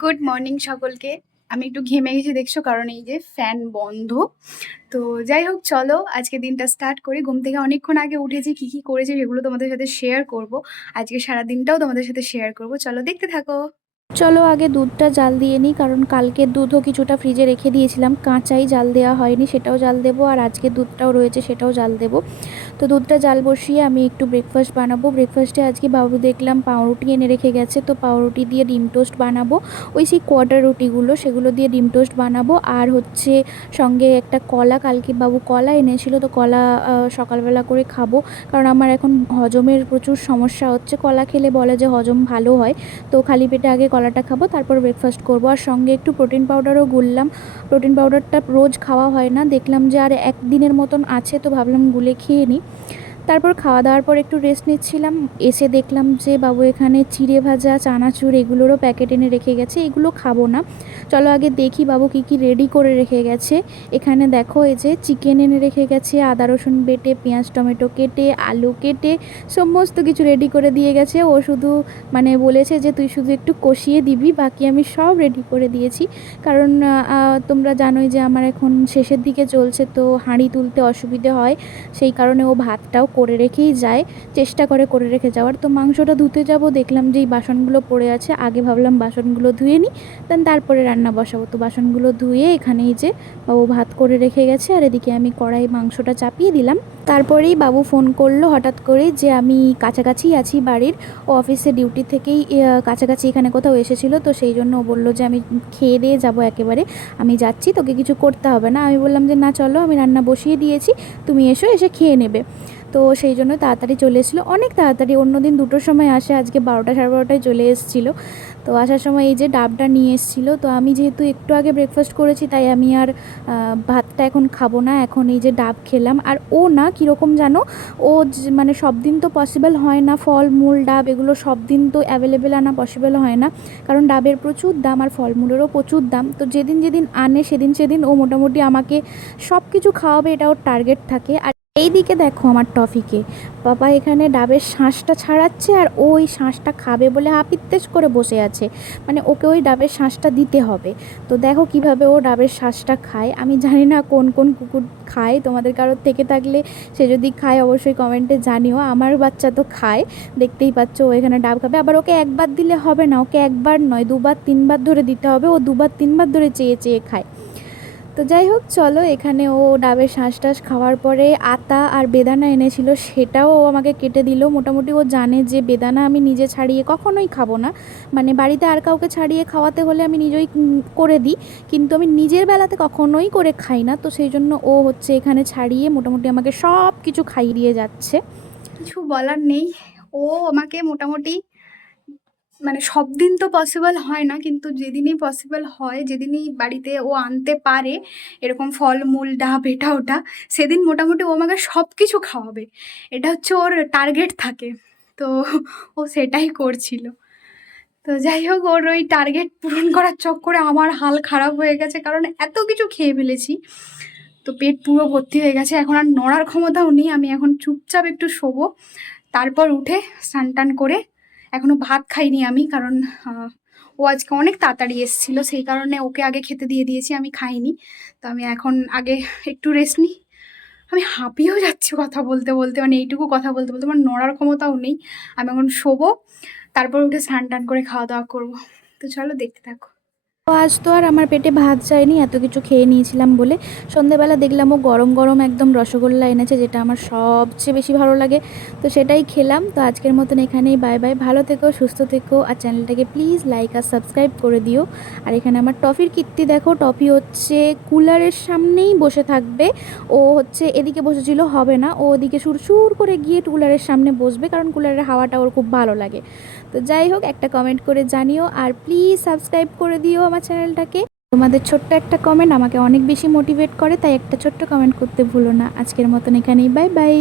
Good morning সকলকে। আমি একটু ঘেমে গেছি, দেখছ? কারণ এই যে ফ্যান বন্ধ। তো যাই হোক, চলো, আজকে দিনটা স্টার্ট করি। ঘুম থেকে অনেকক্ষণ আগে উঠেছি, কি কি করেছি সেগুলো তোমাদের সাথে শেয়ার করব। আজকে সারা দিনটাও তোমাদের সাথে শেয়ার করব। চলো, দেখতে থাকো। চলো আগে দুধটা জাল দিয়ে নিই, কারণ কালকের দুধও কিছুটা ফ্রিজে রেখে দিয়েছিলাম। কাঁচাই জাল দেওয়া হয়নি, সেটাও জাল দেবো, আর আজকে দুধটাও রয়েছে, সেটাও জাল দেবো। তো দুধটা জাল বসিয়ে আমি একটু ব্রেকফাস্ট বানাবো। ব্রেকফাস্টে আজকে বাবু দেখলাম পাউরুটি এনে রেখে গেছে, তো পাউরুটি দিয়ে ডিম টোস্ট বানাবো। ওই সেই কোয়াটার রুটিগুলো, সেগুলো দিয়ে ডিম টোস্ট বানাবো। আর হচ্ছে সঙ্গে একটা কলা, কালকে বাবু কলা এনেছিল, তো কলা সকালবেলা করে খাব। কারণ আমার এখন হজমের প্রচুর সমস্যা হচ্ছে, কলা খেলে বলে যে হজম ভালো হয়। তো খালি পেটে আগে কলাটা খাব, তারপর ব্রেকফাস্ট করব। আর সঙ্গে একটু প্রোটিন পাউডারও গুললাম। প্রোটিন পাউডারটা রোজ খাওয়া হয় না। দেখলাম যে আর একদিনের মতন আছে, তো ভাবলাম গুলে খেয়ে নিই তারপর খাওয়া দাওয়ার পর একটু রেস্ট নিচ্ছিলাম। এসে দেখলাম যে বাবু এখানে চিড়ে ভাজা, চানাচুর এগুলোরও প্যাকেট এনে রেখে গেছে। এগুলো খাব না। চলো আগে দেখি বাবু কি কি রেডি করে রেখে গেছে। এখানে দেখো এই যে চিকেন এনে রেখে গেছে, আদা, রসুন বেটে, পেঁয়াজ, টমেটো কেটে, আলু কেটে, সমস্ত কিছু রেডি করে দিয়ে গেছে। ও শুধু মানে বলেছে যে তুই শুধু একটু কষিয়ে দিবি, বাকি আমি সব রেডি করে দিয়েছি। কারণ তোমরা জানোই যে আমার এখন শেষের দিকে চলছে, তো হাঁড়ি তুলতে অসুবিধে হয়। সেই কারণে ও ভাতটাও করে রেখেই যায়, চেষ্টা করে করে রেখে যাওয়ার। তো মাংসটা ধুতে যাব, দেখলাম যে এই বাসনগুলো পড়ে আছে, আগে ভাবলাম বাসনগুলো ধুয়ে নিই, দেন তারপরে রান্না বসাবো। তো বাসনগুলো ধুয়ে এখানেই যে বাবু ভাত করে রেখে গেছে, আর এদিকে আমি কড়াই মাংসটা চাপিয়ে দিলাম। তারপরেই বাবু ফোন করল হঠাৎ করে যে আমি কাছাকাছি আছি বাড়ির, ও অফিসে ডিউটি থেকেই কাছাকাছি এখানে কোথাও এসেছিল, তো সেই জন্য ও বলল যে আমি খেয়ে দিয়ে যাব একেবারে, আমি যাচ্ছি, তোকে কিছু করতে হবে না। আমি বললাম যে না, চলো, আমি রান্না বসিয়ে দিয়েছি, তুমি এসো, এসে খেয়ে নেবে। তো সেই জন্য তাড়াতাড়ি চলে এসেছিল। অনেক তাড়াতাড়ি অন্যদিন দুটোর সময় আসে, আজকে বারোটা সাড়ে বারোটায় চলে এসেছিল। তো আসার সময় এই যে ডাবটা নিয়ে এসেছিল, তো আমি যেহেতু একটু আগে ব্রেকফাস্ট করেছি, তাই আমি আর ভাতটা এখন খাব না, এখন এই যে ডাব খেলাম। আর ও না, কীরকম জানো? ও মানে সব দিন তো পসিবল হয় না, ফল, মূল, ডাব, এগুলো সব দিন তো অ্যাভেলেবেল আনা পসিবল হয় না। কারণ ডাবের প্রচুর দাম আর ফলমূলেরও প্রচুর দাম। তো যেদিন যেদিন আনে, সেদিন সেদিন ও মোটামুটি আমাকে সব কিছু খাওয়াবে, এটা ওর টার্গেট থাকে। আর এই দিকে দেখো আমার টফিকে। বাবা এখানে ডাবের শাঁসটা ছাড়াচ্ছে আর ওই শাঁসটা খাবে বলে হাপিত্তেশ করে বসে আছে। মানে ওকে ওই ডাবের শাঁসটা দিতে হবে। তো দেখো কীভাবে ও ডাবের শাঁসটা খায়। আমি জানি না কোন কোন কুকুর খায়। তোমাদের কারোর থেকে থাকলে সে যদি খায় অবশ্যই কমেন্টে জানিও। আমার বাচ্চা তো খায়। দেখতেই পাচ্ছ ও এখানে ডাব খাবে। আবার ওকে একবার দিলে হবে না। ওকে একবার নয়, দুবার, তিনবার ধরে দিতে হবে। ও দুবার, তিনবার ধরে চেয়ে চেয়ে খায়। তো যাই হোক, চলো এখানে ও ডাবের শ্বাস টাস খাওয়ার পরে আতা আর বেদানা এনেছিল, সেটাও ও আমাকে কেটে দিল। মোটামুটি ও জানে যে বেদানা আমি নিজে ছাড়িয়ে কখনোই খাব না। মানে বাড়িতে আর কাউকে ছাড়িয়ে খাওয়াতে হলে আমি নিজেই করে দিই, কিন্তু আমি নিজের বেলাতে কখনোই করে খাই না। তো সেই জন্য ও হচ্ছে এখানে ছাড়িয়ে মোটামুটি আমাকে সব কিছু খাইয়ে দিয়ে যাচ্ছে। কিছু বলার নেই। ও আমাকে মোটামুটি মানে সব দিন তো পসিবল হয় না, কিন্তু যেদিনই পসিবল হয়, যেদিনই বাড়িতে ও আনতে পারে, এরকম ফল, মূল, ডাব, এটা, ওটা, সেদিন মোটামুটি ও আমাকে সব কিছু খাওয়াবে। এটা হচ্ছে ওর টার্গেট থাকে, তো ও সেটাই করছিল। তো যাই হোক, ওর ওই টার্গেট পূরণ করার চক্করে আমার হাল খারাপ হয়ে গেছে, কারণ এত কিছু খেয়ে ফেলেছি। তো পেট পুরো ভর্তি হয়ে গেছে, এখন আর নড়ার ক্ষমতাও নেই, আমি এখন চুপচাপ একটু শোবো, তারপর উঠে স্নান টান করে এখনও ভাত খাইনি আমি, কারণ ও আজকে অনেক তাড়াতাড়ি এসেছিল, সেই কারণে ওকে আগে খেতে দিয়ে দিয়েছি, আমি খাইনি। তো আমি এখন আগে একটু রেস্ট নিই। আমি হাঁপিয়েও যাচ্ছি কথা বলতে বলতে মানে এইটুকু কথা বলতে বলতে, আমার নড়ার ক্ষমতাও নেই। আমি এখন শোবো, তারপর উঠে স্নান টান করে খাওয়া দাওয়া করব। তো চলো দেখতে থাকো। আজ তো আর আমার পেটে ভাত যায়নি, এত কিছু খেয়ে নিয়েছিলাম বলে। সন্ধেবেলা দেখলাম ও গরম গরম একদম রসগোল্লা এনেছে, যেটা আমার সবচেয়ে বেশি ভালো লাগে। তো সেটাই খেলাম, তো আজকের মতন এখানেই বাই বাই ভালো থেকো, সুস্থ থেকো, আর চ্যানেলটাকে প্লিজ লাইক আর সাবস্ক্রাইব করে দিও। আর এখানে আমার টফির কীর্তি দেখো, টফি হচ্ছে কুলারের সামনেই বসে থাকবে। ও হচ্ছে এদিকে বসেছিল, হবে না। ও ওদিকে সুরসুর করে গিয়ে কুলারের সামনে বসবে, কারণ কুলারের হাওয়াটা ওর খুব ভালো লাগে। তো যাই হোক, একটা কমেন্ট করে জানিও আর প্লিজ সাবস্ক্রাইব করে দিও আমার চ্যানেলটাকে। তোমাদের ছোট্ট একটা কমেন্ট আমাকে অনেক বেশি মোটিভেট করে, তাই একটা ছোট্ট কমেন্ট করতে ভুলো না। আজকের মতন এখানেই বাই বাই